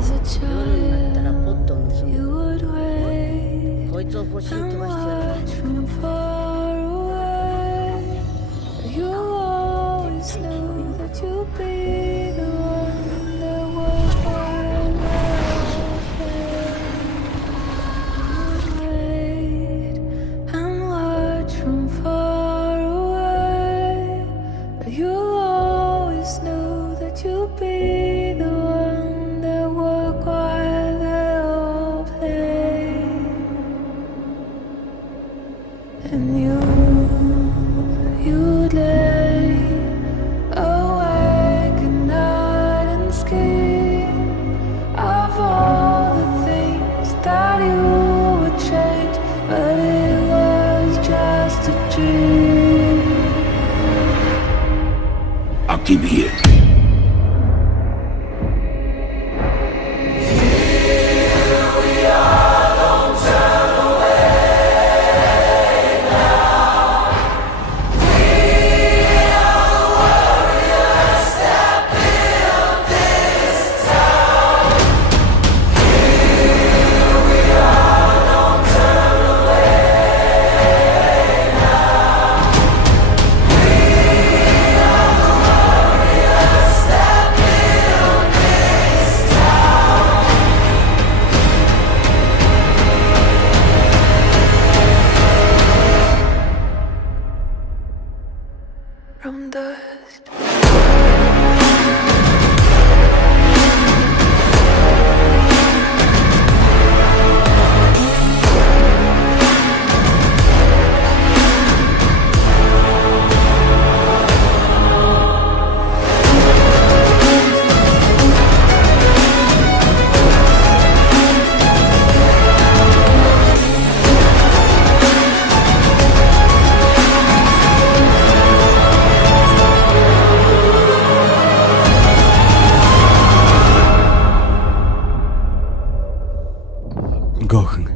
夜になったらポットを盗む。こいつを腰に飛ばしてやる。And you'd lay awake at night and scheme of all the things that you would change, but it was just a dream. I'll keep you here. From dust. Гоохын.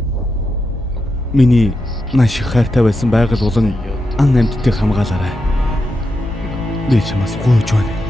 Миний маш их хайртай байсан байгаль болон ан амьдтыг хамгаалаарай. Би чамаас гуйж байна.